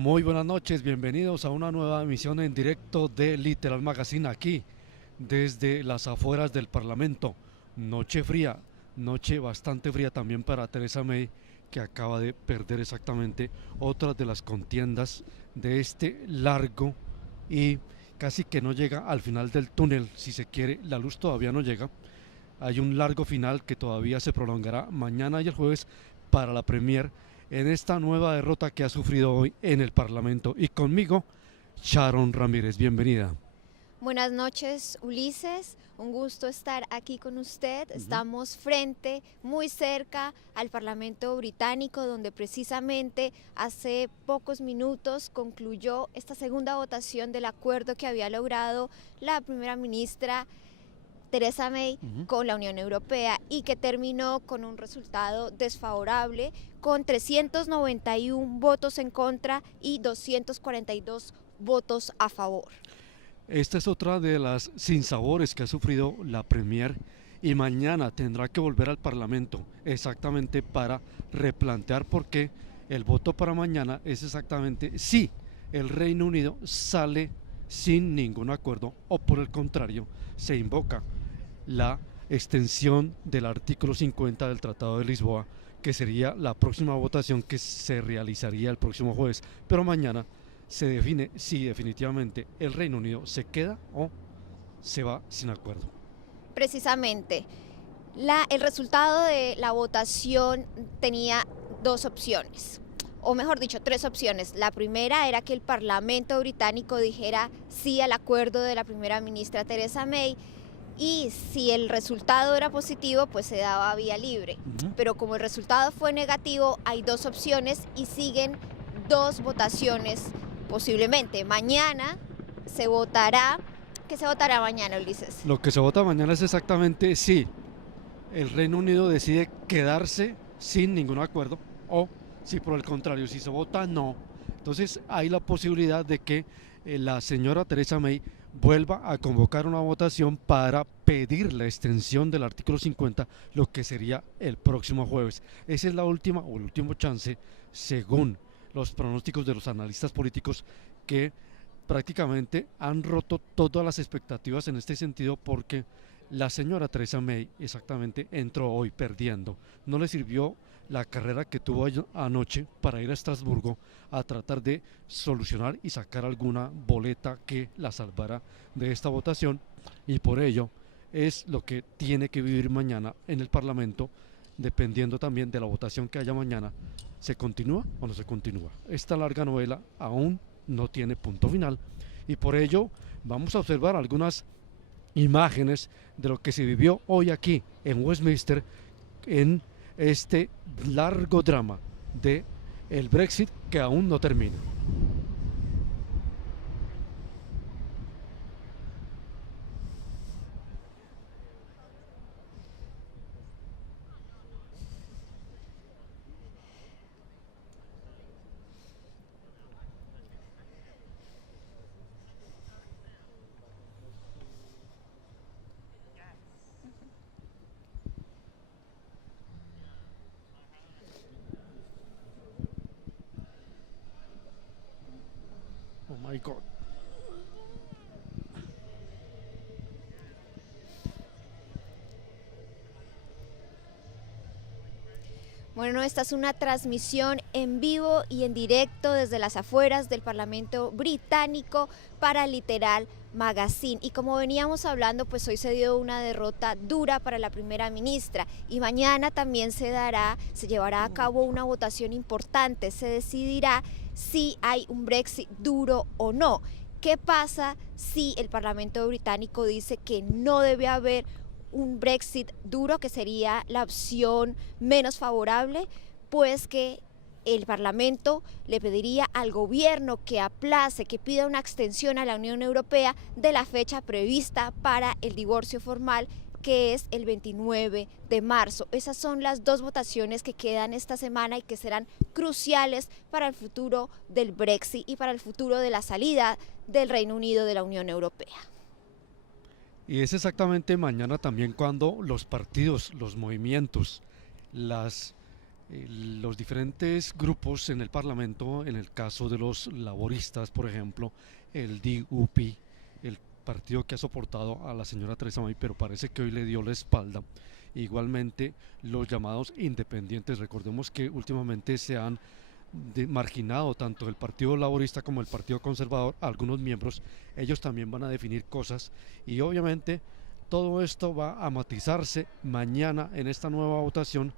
Muy buenas noches, bienvenidos a una nueva emisión en directo de Literal Magazine aquí desde las afueras del Parlamento. Noche fría, noche bastante fría también para Theresa May, que acaba de perder exactamente otra de las contiendas de este largo y casi que no llega al final del túnel, si se quiere. La luz todavía no llega. Hay un largo final que todavía se prolongará mañana y el jueves para la Premier en esta nueva derrota que ha sufrido hoy en el Parlamento. Y conmigo, Sharon Ramírez, bienvenida. Buenas noches, Ulises. Un gusto estar aquí con usted. Estamos frente, muy cerca al Parlamento británico, donde precisamente hace pocos minutos concluyó esta segunda votación del acuerdo que había logrado la primera ministra Theresa May con la Unión Europea y que terminó con un resultado desfavorable, con 391 votos en contra y 242 votos a favor. Esta es otra de las sinsabores que ha sufrido la Premier y mañana tendrá que volver al Parlamento exactamente para replantear por qué el voto para mañana es exactamente si el Reino Unido sale sin ningún acuerdo o por el contrario se invoca la extensión del artículo 50 del Tratado de Lisboa, que sería la próxima votación que se realizaría el próximo jueves, pero mañana se define si definitivamente el Reino Unido se queda o se va sin acuerdo. Precisamente, el resultado de la votación tenía dos opciones, o mejor dicho, tres opciones. La primera era que el Parlamento británico dijera sí al acuerdo de la primera ministra Theresa May, y si el resultado era positivo, pues se daba vía libre. Pero como el resultado fue negativo, hay dos opciones y siguen dos votaciones posiblemente. Mañana se votará. ¿Qué se votará mañana, Ulises? Lo que se vota mañana es exactamente si el Reino Unido decide quedarse sin ningún acuerdo o si por el contrario, si se vota no, entonces hay la posibilidad de que la señora Theresa May vuelva a convocar una votación para pedir la extensión del artículo 50, lo que sería el próximo jueves. Esa es la última o el último chance, según los pronósticos de los analistas políticos, que prácticamente han roto todas las expectativas en este sentido, porque la señora Theresa May exactamente entró hoy perdiendo. No le sirvió la carrera que tuvo anoche para ir a Estrasburgo a tratar de solucionar y sacar alguna boleta que la salvara de esta votación, y por ello es lo que tiene que vivir mañana en el Parlamento, dependiendo también de la votación que haya mañana. ¿Se continúa o no se continúa? Esta larga novela aún no tiene punto final y por ello vamos a observar algunas imágenes de lo que se vivió hoy aquí en Westminster en este largo drama de el Brexit que aún no termina. Oh my God. Bueno, esta es una transmisión en vivo y en directo desde las afueras del Parlamento británico para Literal Magazine. Y como veníamos hablando, pues hoy se dio una derrota dura para la primera ministra y mañana también se llevará a cabo una votación importante. Se decidirá si hay un Brexit duro o no. ¿Qué pasa si el Parlamento británico dice que no debe haber un Brexit duro, que sería la opción menos favorable? Pues que el Parlamento le pediría al gobierno que aplace, que pida una extensión a la Unión Europea de la fecha prevista para el divorcio formal, que es el 29 de marzo. Esas son las dos votaciones que quedan esta semana y que serán cruciales para el futuro del Brexit y para el futuro de la salida del Reino Unido de la Unión Europea. Y es exactamente mañana también cuando los partidos, los movimientos, las Los diferentes grupos en el Parlamento, en el caso de los laboristas, por ejemplo, el DUP, el partido que ha soportado a la señora Theresa May, pero parece que hoy le dio la espalda. Igualmente, los llamados independientes, recordemos que últimamente se han marginado tanto el Partido Laborista como el Partido Conservador, algunos miembros, ellos también van a definir cosas y obviamente todo esto va a matizarse mañana en esta nueva votación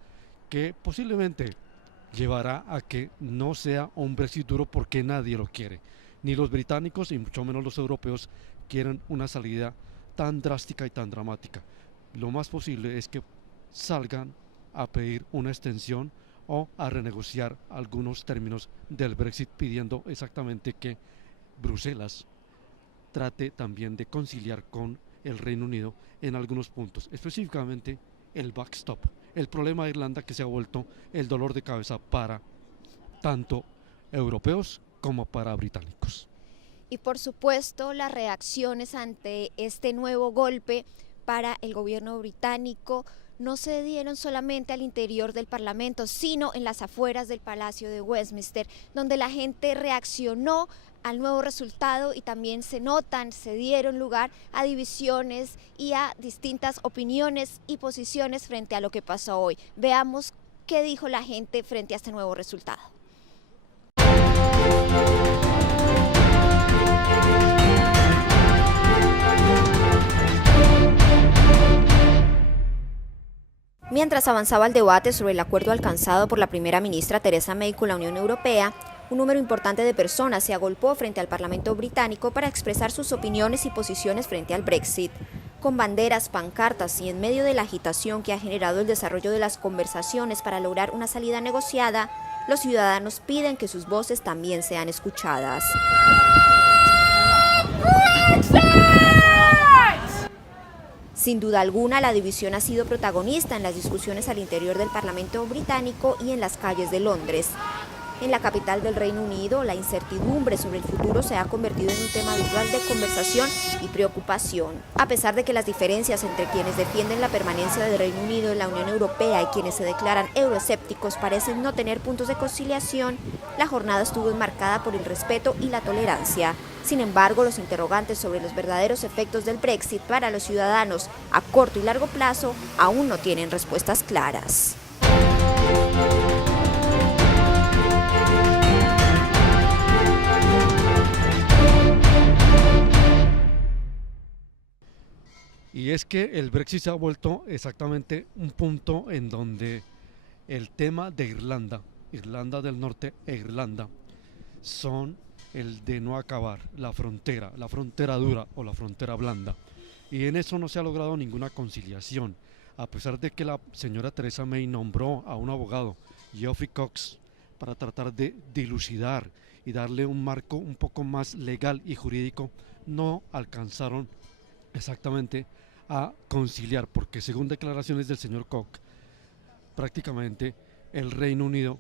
que posiblemente llevará a que no sea un Brexit duro porque nadie lo quiere, ni los británicos y mucho menos los europeos quieren una salida tan drástica y tan dramática. Lo más posible es que salgan a pedir una extensión o a renegociar algunos términos del Brexit pidiendo exactamente que Bruselas trate también de conciliar con el Reino Unido en algunos puntos, específicamente el backstop, el problema de Irlanda que se ha vuelto el dolor de cabeza para tanto europeos como para británicos. Y por supuesto las reacciones ante este nuevo golpe para el gobierno británico no se dieron solamente al interior del Parlamento, sino en las afueras del Palacio de Westminster, donde la gente reaccionó al nuevo resultado y también se dieron lugar a divisiones y a distintas opiniones y posiciones frente a lo que pasó hoy. Veamos qué dijo la gente frente a este nuevo resultado. Mientras avanzaba el debate sobre el acuerdo alcanzado por la primera ministra Theresa May con la Unión Europea, un número importante de personas se agolpó frente al Parlamento británico para expresar sus opiniones y posiciones frente al Brexit. Con banderas, pancartas y en medio de la agitación que ha generado el desarrollo de las conversaciones para lograr una salida negociada, los ciudadanos piden que sus voces también sean escuchadas. Sin duda alguna, la división ha sido protagonista en las discusiones al interior del Parlamento británico y en las calles de Londres. En la capital del Reino Unido, la incertidumbre sobre el futuro se ha convertido en un tema habitual de conversación y preocupación. A pesar de que las diferencias entre quienes defienden la permanencia del Reino Unido en la Unión Europea y quienes se declaran euroescépticos parecen no tener puntos de conciliación, la jornada estuvo enmarcada por el respeto y la tolerancia. Sin embargo, los interrogantes sobre los verdaderos efectos del Brexit para los ciudadanos a corto y largo plazo aún no tienen respuestas claras. Y es que el Brexit se ha vuelto exactamente un punto en donde el tema de Irlanda, Irlanda del Norte e Irlanda, son el de no acabar, la frontera dura o la frontera blanda. Y en eso no se ha logrado ninguna conciliación, a pesar de que la señora Theresa May nombró a un abogado, Geoffrey Cox, para tratar de dilucidar y darle un marco un poco más legal y jurídico, no alcanzaron exactamente a conciliar, porque según declaraciones del señor Koch, prácticamente el Reino Unido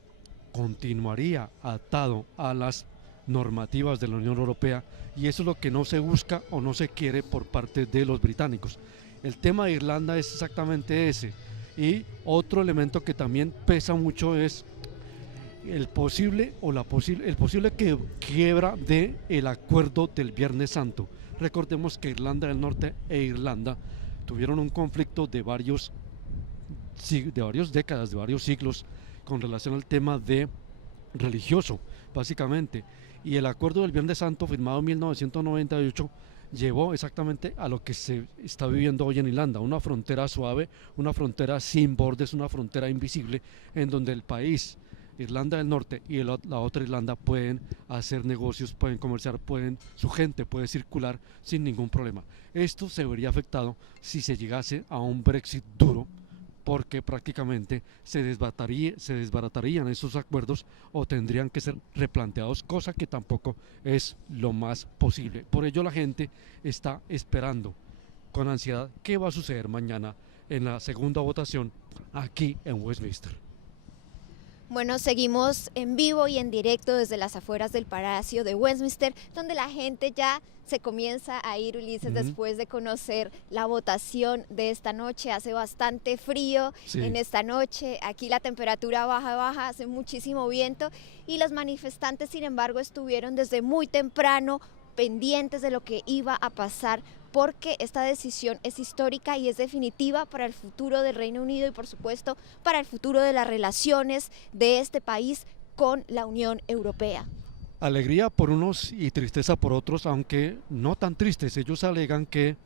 continuaría atado a las normativas de la Unión Europea y eso es lo que no se busca o no se quiere por parte de los británicos. El tema de Irlanda es exactamente ese, y otro elemento que también pesa mucho es el posible quiebra del acuerdo del Viernes Santo. Recordemos que Irlanda del Norte e Irlanda tuvieron un conflicto de varias décadas, de varios siglos, con relación al tema de religioso, básicamente. Y el acuerdo del Viernes Santo, firmado en 1998, llevó exactamente a lo que se está viviendo hoy en Irlanda, una frontera suave, una frontera sin bordes, una frontera invisible, en donde el país, Irlanda del Norte y la otra Irlanda, pueden hacer negocios, pueden comerciar, su gente puede circular sin ningún problema. Esto se vería afectado si se llegase a un Brexit duro, porque prácticamente se desbaratarían esos acuerdos o tendrían que ser replanteados, cosa que tampoco es lo más posible. Por ello la gente está esperando con ansiedad qué va a suceder mañana en la segunda votación aquí en Westminster. Bueno, seguimos en vivo y en directo desde las afueras del Palacio de Westminster, donde la gente ya se comienza a ir, Ulises, después de conocer la votación de esta noche. Hace bastante frío en esta noche, aquí la temperatura baja, hace muchísimo viento y los manifestantes, sin embargo, estuvieron desde muy temprano pendientes de lo que iba a pasar, porque esta decisión es histórica y es definitiva para el futuro del Reino Unido y, por supuesto, para el futuro de las relaciones de este país con la Unión Europea. Alegría por unos y tristeza por otros, aunque no tan tristes. Ellos alegan que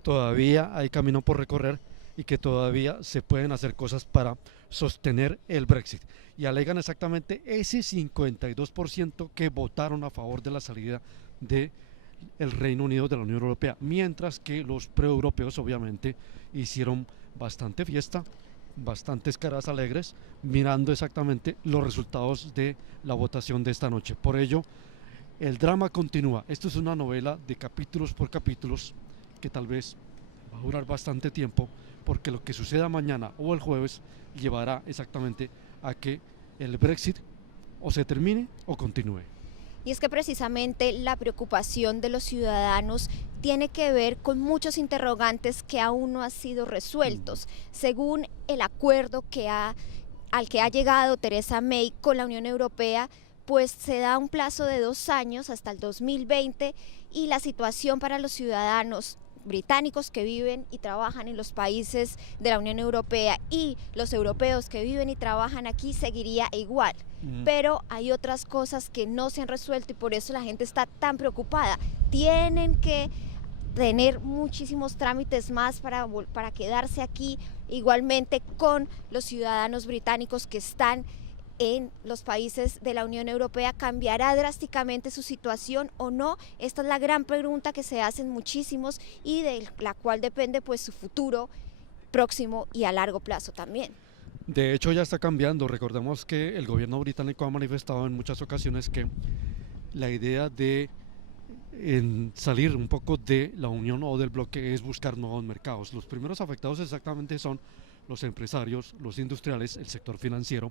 todavía hay camino por recorrer y que todavía se pueden hacer cosas para sostener el Brexit. Y alegan exactamente ese 52% que votaron a favor de la salida de el Reino Unido de la Unión Europea, mientras que los proeuropeos obviamente hicieron bastante fiesta, bastantes caras alegres, mirando exactamente los resultados de la votación de esta noche. Por ello, el drama continúa. Esto es una novela de capítulos por capítulos que tal vez va a durar bastante tiempo, porque lo que suceda mañana o el jueves llevará exactamente a que el Brexit o se termine o continúe. Y es que precisamente la preocupación de los ciudadanos tiene que ver con muchos interrogantes que aún no han sido resueltos. Según el acuerdo al que ha llegado Theresa May con la Unión Europea, pues se da un plazo de 2 años hasta el 2020 y la situación para los ciudadanos británicos que viven y trabajan en los países de la Unión Europea y los europeos que viven y trabajan aquí seguiría igual. Pero hay otras cosas que no se han resuelto y por eso la gente está tan preocupada. Tienen que tener muchísimos trámites más para quedarse aquí, igualmente con los ciudadanos británicos que están en los países de la Unión Europea. ¿Cambiará drásticamente su situación o no? Esta es la gran pregunta que se hacen muchísimos y de la cual depende pues su futuro próximo y a largo plazo también. De hecho ya está cambiando. Recordemos que el gobierno británico ha manifestado en muchas ocasiones que la idea de salir un poco de la unión o del bloque es buscar nuevos mercados. Los primeros afectados exactamente son los empresarios, los industriales, el sector financiero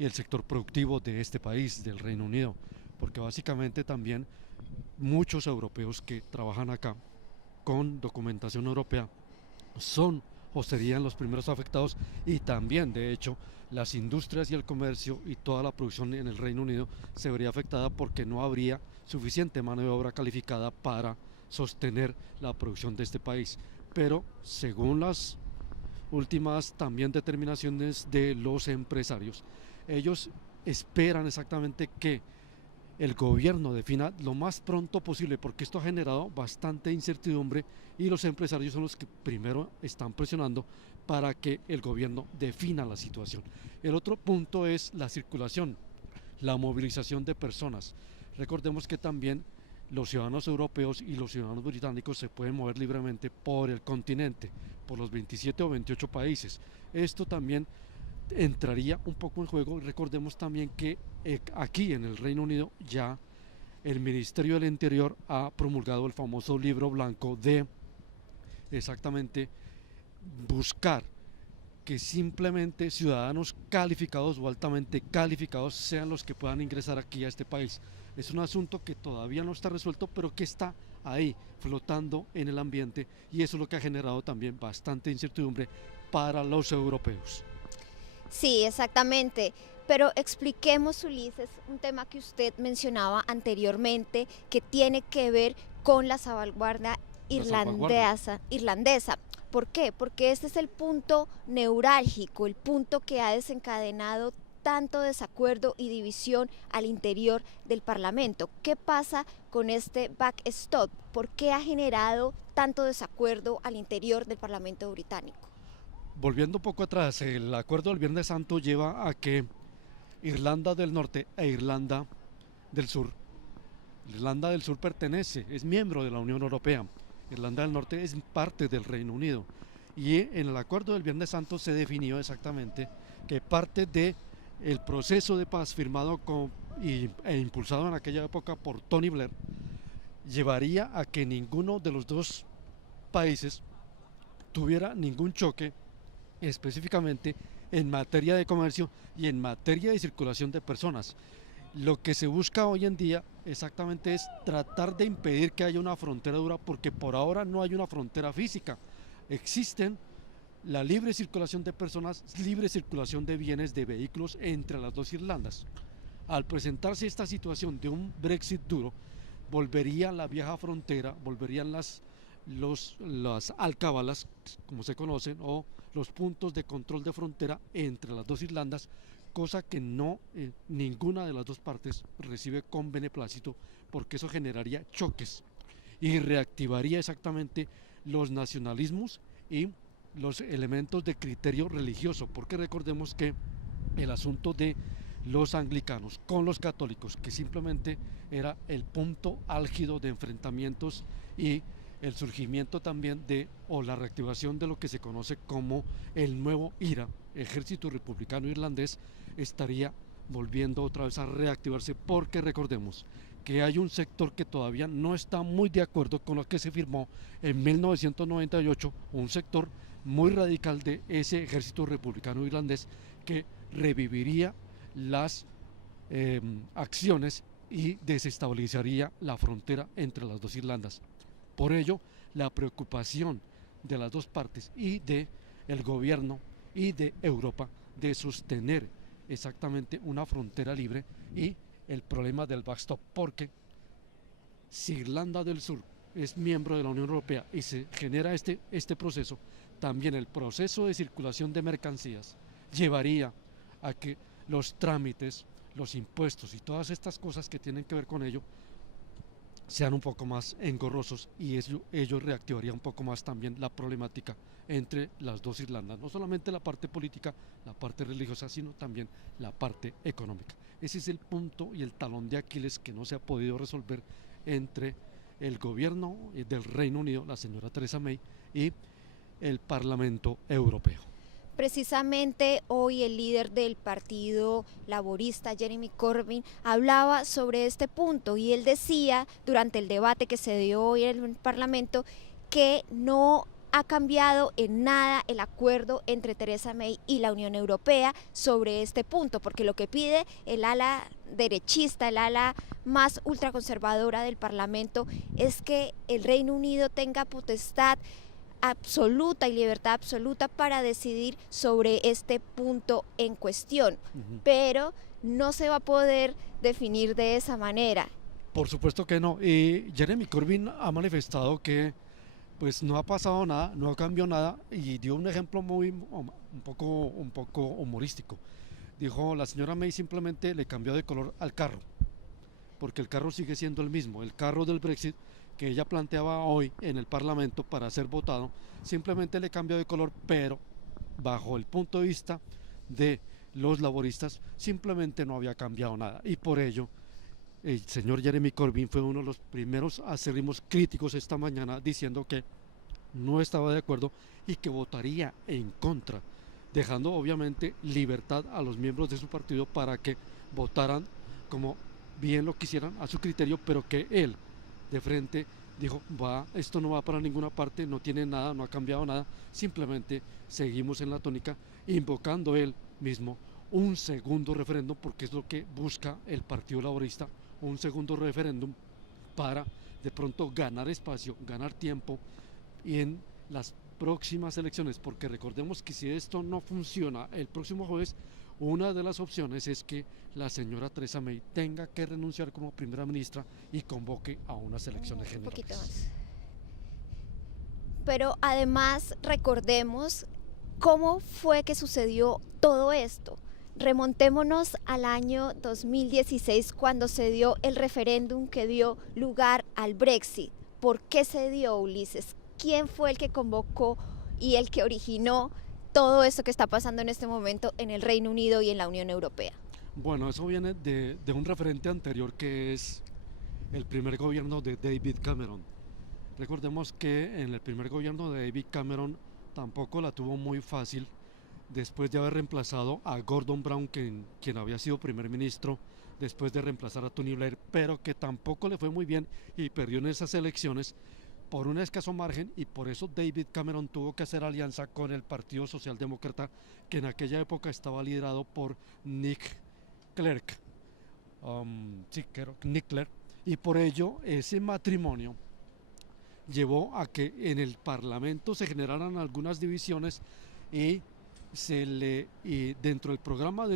y el sector productivo de este país, del Reino Unido, porque básicamente también muchos europeos que trabajan acá con documentación europea son o serían los primeros afectados, y también de hecho las industrias y el comercio y toda la producción en el Reino Unido se vería afectada porque no habría suficiente mano de obra calificada para sostener la producción de este país. Pero según las últimas también determinaciones de los empresarios, ellos esperan exactamente que el gobierno defina lo más pronto posible, porque esto ha generado bastante incertidumbre y los empresarios son los que primero están presionando para que el gobierno defina la situación. El otro punto es la circulación, la movilización de personas. Recordemos que también los ciudadanos europeos y los ciudadanos británicos se pueden mover libremente por el continente, por los 27 o 28 países. Esto también entraría un poco en juego. Recordemos también que aquí en el Reino Unido ya el Ministerio del Interior ha promulgado el famoso libro blanco de exactamente buscar que simplemente ciudadanos calificados o altamente calificados sean los que puedan ingresar aquí a este país. Es un asunto que todavía no está resuelto, pero que está ahí flotando en el ambiente, y eso es lo que ha generado también bastante incertidumbre para los europeos. Sí, exactamente. Pero expliquemos, Ulises, un tema que usted mencionaba anteriormente que tiene que ver con la salvaguardia irlandesa. ¿Por qué? Porque este es el punto neurálgico, el punto que ha desencadenado tanto desacuerdo y división al interior del Parlamento. ¿Qué pasa con este backstop? ¿Por qué ha generado tanto desacuerdo al interior del Parlamento británico? Volviendo un poco atrás, el acuerdo del Viernes Santo lleva a que Irlanda del Norte e Irlanda del Sur pertenece, es miembro de la Unión Europea. Irlanda del Norte es parte del Reino Unido, y en el acuerdo del Viernes Santo se definió exactamente que parte del proceso de paz firmado e impulsado en aquella época por Tony Blair llevaría a que ninguno de los dos países tuviera ningún choque específicamente en materia de comercio y en materia de circulación de personas. Lo que se busca hoy en día exactamente es tratar de impedir que haya una frontera dura, porque por ahora no hay una frontera física. Existen la libre circulación de personas, libre circulación de bienes, de vehículos entre las dos Irlandas. Al presentarse esta situación de un Brexit duro, volvería la vieja frontera, volverían las alcabalas, como se conocen, o los puntos de control de frontera entre las dos Irlandas, cosa que no ninguna de las dos partes recibe con beneplácito, porque eso generaría choques y reactivaría exactamente los nacionalismos y los elementos de criterio religioso, porque recordemos que el asunto de los anglicanos con los católicos, que simplemente era el punto álgido de enfrentamientos, y el surgimiento también de, o la reactivación de lo que se conoce como el nuevo IRA, Ejército Republicano Irlandés, estaría volviendo otra vez a reactivarse, porque recordemos que hay un sector que todavía no está muy de acuerdo con lo que se firmó en 1998, un sector muy radical de ese Ejército Republicano Irlandés, que reviviría las acciones y desestabilizaría la frontera entre las dos Irlandas. Por ello, la preocupación de las dos partes y de el gobierno y de Europa de sostener exactamente una frontera libre, y el problema del backstop, porque si Irlanda del Sur es miembro de la Unión Europea y se genera este proceso, también el proceso de circulación de mercancías llevaría a que los trámites, los impuestos y todas estas cosas que tienen que ver con ello sean un poco más engorrosos, y ello reactivaría un poco más también la problemática entre las dos Irlandas, no solamente la parte política, la parte religiosa, sino también la parte económica. Ese es el punto y el talón de Aquiles que no se ha podido resolver entre el gobierno del Reino Unido, la señora Theresa May, y el Parlamento Europeo. Precisamente hoy el líder del Partido Laborista, Jeremy Corbyn, hablaba sobre este punto, y él decía durante el debate que se dio hoy en el Parlamento que no ha cambiado en nada el acuerdo entre Theresa May y la Unión Europea sobre este punto, porque lo que pide el ala derechista, el ala más ultraconservadora del Parlamento, es que el Reino Unido tenga potestad absoluta y libertad absoluta para decidir sobre este punto en cuestión, pero no se va a poder definir de esa manera. Por supuesto que no, y Jeremy Corbyn ha manifestado que pues no ha pasado nada, no cambió nada, y dio un ejemplo un poco humorístico. Dijo: la señora May simplemente le cambió de color al carro, porque el carro sigue siendo el mismo, el carro del Brexit que ella planteaba hoy en el Parlamento para ser votado, simplemente le cambió de color, pero bajo el punto de vista de los laboristas simplemente no había cambiado nada, y por ello el señor Jeremy Corbyn fue uno de los primeros acérrimos críticos esta mañana, diciendo que no estaba de acuerdo y que votaría en contra, dejando obviamente libertad a los miembros de su partido para que votaran como bien lo quisieran a su criterio, pero que él de frente dijo: esto no va para ninguna parte, no tiene nada, no ha cambiado nada, simplemente seguimos en la tónica, invocando él mismo un segundo referéndum, porque es lo que busca el Partido Laborista, un segundo referéndum para de pronto ganar espacio, ganar tiempo y en las próximas elecciones, porque recordemos que si esto no funciona el próximo jueves, una de las opciones es que la señora Theresa May tenga que renunciar como primera ministra y convoque a unas elecciones generales. Un poquito más. Pero además recordemos cómo fue que sucedió todo esto. Remontémonos al año 2016, cuando se dio el referéndum que dio lugar al Brexit. ¿Por qué se dio, Ulises? ¿Quién fue el que convocó y el que originó todo esto que está pasando en este momento en el Reino Unido y en la Unión Europea? Bueno, eso viene de un referente anterior, que es el primer gobierno de David Cameron. Recordemos que en el primer gobierno de David Cameron tampoco la tuvo muy fácil, después de haber reemplazado a Gordon Brown, quien había sido primer ministro, después de reemplazar a Tony Blair, pero que tampoco le fue muy bien y perdió en esas elecciones, por un escaso margen, y por eso David Cameron tuvo que hacer alianza con el Partido Socialdemócrata, que en aquella época estaba liderado por Nick Clegg, Nick Clegg, y por ello ese matrimonio llevó a que en el Parlamento se generaran algunas divisiones y dentro del programa,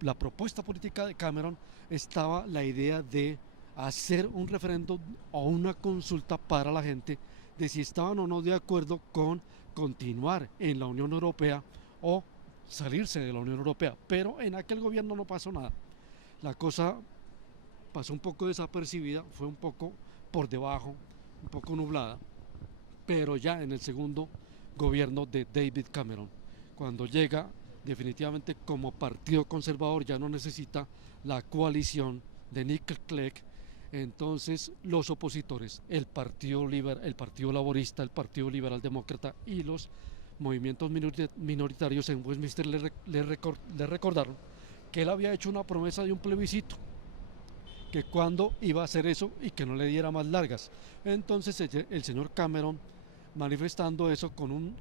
la propuesta política de Cameron estaba la idea de hacer un referéndum o una consulta para la gente de si estaban o no de acuerdo con continuar en la Unión Europea o salirse de la Unión Europea, pero en aquel gobierno no pasó nada. La cosa pasó un poco desapercibida, fue un poco por debajo, un poco nublada, pero ya en el segundo gobierno de David Cameron, cuando llega definitivamente como partido conservador, ya no necesita la coalición de Nick Clegg, entonces los opositores, el Partido Laborista, el Partido Liberal Demócrata y los movimientos minoritarios en Westminster le recordaron que él había hecho una promesa de un plebiscito, que cuando iba a hacer eso y que no le diera más largas. Entonces el señor Cameron, manifestando eso con un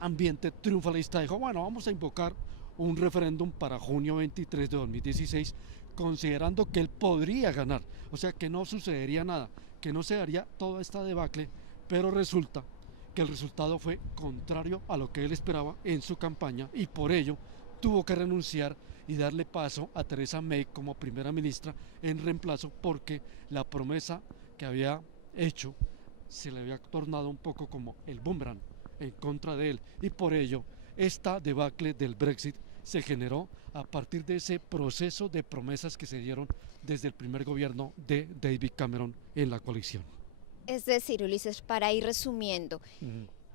ambiente triunfalista, dijo, bueno, vamos a invocar un referéndum para junio 23 de 2016, considerando que él podría ganar, o sea que no sucedería nada, que no se daría toda esta debacle, pero resulta que el resultado fue contrario a lo que él esperaba en su campaña, y por ello tuvo que renunciar y darle paso a Theresa May como primera ministra en reemplazo, porque la promesa que había hecho se le había tornado un poco como el boomerang en contra de él, y por ello esta debacle del Brexit se generó a partir de ese proceso de promesas que se dieron desde el primer gobierno de David Cameron en la coalición. Es decir, Ulises, para ir resumiendo,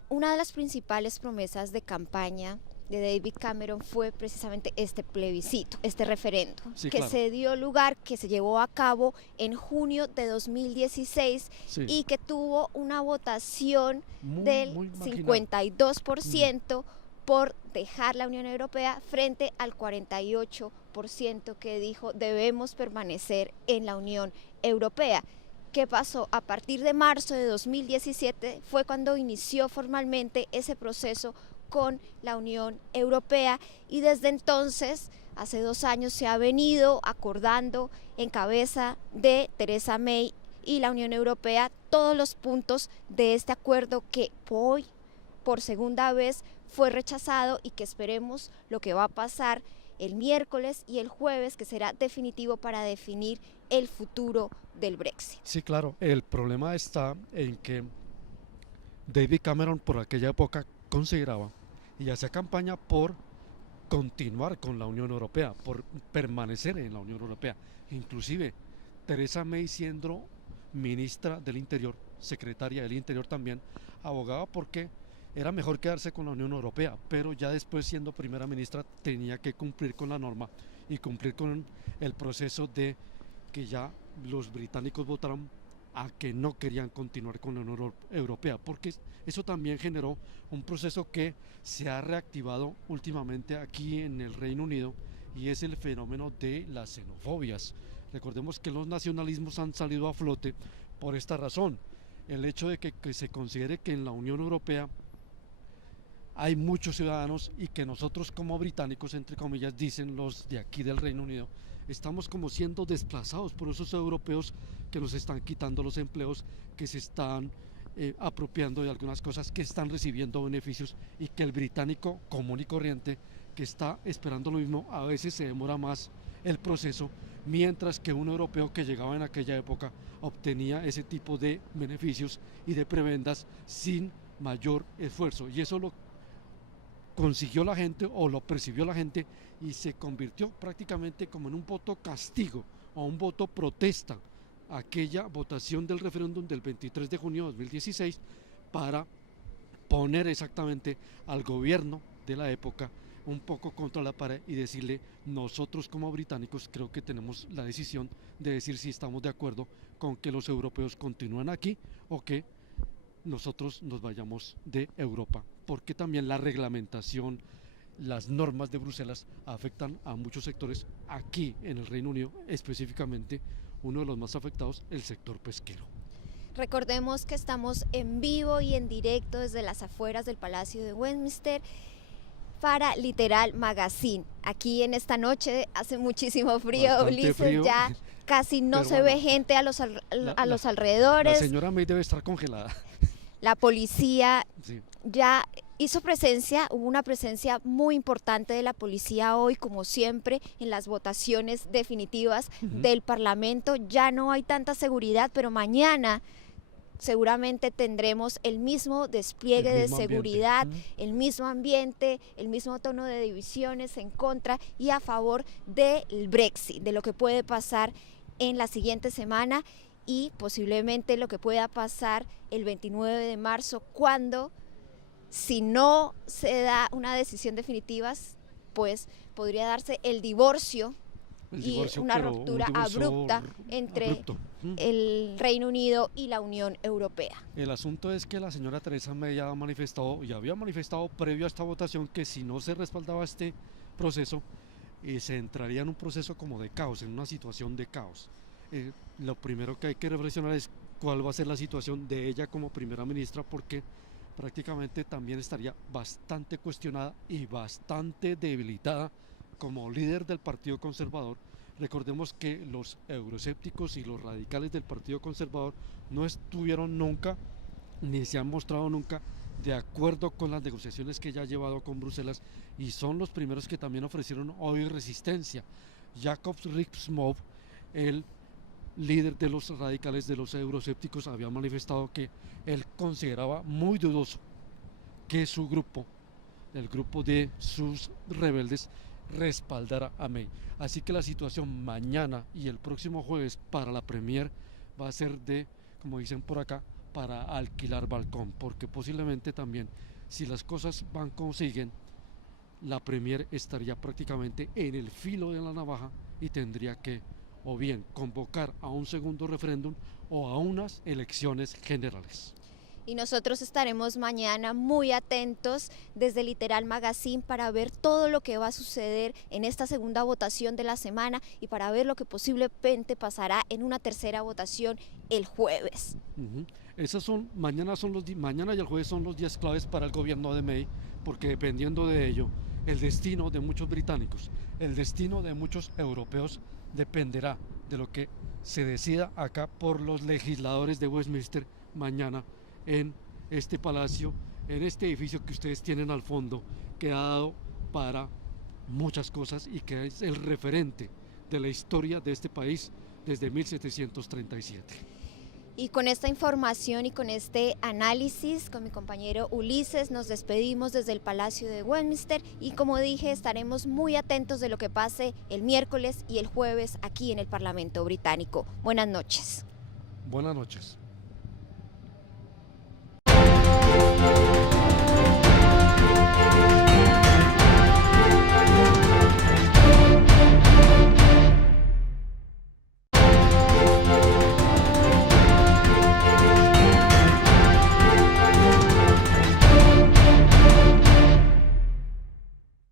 una de las principales promesas de campaña de David Cameron fue precisamente este plebiscito, este referéndum, sí, que claro, se dio lugar, que se llevó a cabo en junio de 2016 sí, y que tuvo una votación del muy marginal. 52% por dejar la Unión Europea frente al 48% que dijo debemos permanecer en la Unión Europea. ¿Qué pasó? A partir de marzo de 2017 fue cuando inició formalmente ese proceso con la Unión Europea, y desde entonces, hace 2 años, se ha venido acordando en cabeza de Theresa May y la Unión Europea todos los puntos de este acuerdo, que hoy por segunda vez fue rechazado, y que esperemos lo que va a pasar el miércoles y el jueves, que será definitivo para definir el futuro del Brexit. Sí, claro, el problema está en que David Cameron por aquella época consideraba y hacía campaña por continuar con la Unión Europea, por permanecer en la Unión Europea. Inclusive Theresa May, siendo ministra del Interior, secretaria del Interior también, abogaba porque era mejor quedarse con la Unión Europea, pero ya después, siendo primera ministra, tenía que cumplir con la norma y cumplir con el proceso de que ya los británicos votaron a que no querían continuar con la Unión Europea, porque eso también generó un proceso que se ha reactivado últimamente aquí en el Reino Unido, y es el fenómeno de las xenofobias. Recordemos que los nacionalismos han salido a flote por esta razón, el hecho de que se considere que en la Unión Europea hay muchos ciudadanos y que nosotros como británicos, entre comillas, dicen los de aquí del Reino Unido, estamos como siendo desplazados por esos europeos que nos están quitando los empleos, que se están apropiando de algunas cosas, que están recibiendo beneficios, y que el británico común y corriente, que está esperando lo mismo, a veces se demora más el proceso, mientras que un europeo que llegaba en aquella época obtenía ese tipo de beneficios y de prebendas sin mayor esfuerzo, y eso lo consiguió la gente, o lo percibió la gente, y se convirtió prácticamente como en un voto castigo o un voto protesta, aquella votación del referéndum del 23 de junio de 2016, para poner exactamente al gobierno de la época un poco contra la pared y decirle, nosotros como británicos creo que tenemos la decisión de decir si estamos de acuerdo con que los europeos continúen aquí o que nosotros nos vayamos de Europa, porque también la reglamentación, las normas de Bruselas afectan a muchos sectores aquí en el Reino Unido, específicamente uno de los más afectados, el sector pesquero. Recordemos que estamos en vivo y en directo desde las afueras del Palacio de Westminster para Literal Magazine. Aquí en esta noche hace muchísimo frío, Bastante Ulises, frío, ya casi no pero se ve bueno, gente a los la alrededores. señora May debe estar congelada. La policía Sí. ya hizo presencia, hubo una presencia muy importante de la policía hoy, como siempre, en las votaciones definitivas del Parlamento. Ya no hay tanta seguridad, pero mañana seguramente tendremos el mismo despliegue de seguridad, el mismo ambiente, el mismo tono de divisiones en contra y a favor del Brexit, de lo que puede pasar en la siguiente semana y posiblemente lo que pueda pasar el 29 de marzo, cuando, si no se da una decisión definitiva, pues podría darse el divorcio y una ruptura abrupta entre el Reino Unido y la Unión Europea. El asunto es que la señora Theresa May ya ha manifestado, y había manifestado previo a esta votación, que si no se respaldaba este proceso, se entraría en un proceso como de caos, en una situación de caos. Lo primero que hay que reflexionar es cuál va a ser la situación de ella como primera ministra, porque prácticamente también estaría bastante cuestionada y bastante debilitada como líder del Partido Conservador. Recordemos que los euroescépticos y los radicales del Partido Conservador no estuvieron nunca, ni se han mostrado nunca, de acuerdo con las negociaciones que ella ha llevado con Bruselas, y son los primeros que también ofrecieron hoy resistencia. Jacob Rees-Mogg, el líder de los radicales, de los euroescépticos, había manifestado que él consideraba muy dudoso que su grupo, el grupo de sus rebeldes, respaldara a May. Así que la situación mañana y el próximo jueves para la Premier va a ser de, como dicen por acá, para alquilar balcón, porque posiblemente también, si las cosas van como siguen, la Premier estaría prácticamente en el filo de la navaja y tendría que o bien convocar a un segundo referéndum o a unas elecciones generales. Y nosotros estaremos mañana muy atentos desde Literal Magazine para ver todo lo que va a suceder en esta segunda votación de la semana y para ver lo que posiblemente pasará en una tercera votación el jueves. Mañana y el jueves son los días claves para el gobierno de May, porque dependiendo de ello, el destino de muchos británicos, el destino de muchos europeos dependerá de lo que se decida acá por los legisladores de Westminster mañana en este palacio, en este edificio que ustedes tienen al fondo, que ha dado para muchas cosas y que es el referente de la historia de este país desde 1737. Y con esta información y con este análisis, con mi compañero Ulises, nos despedimos desde el Palacio de Westminster y, como dije, estaremos muy atentos de lo que pase el miércoles y el jueves aquí en el Parlamento británico. Buenas noches. Buenas noches.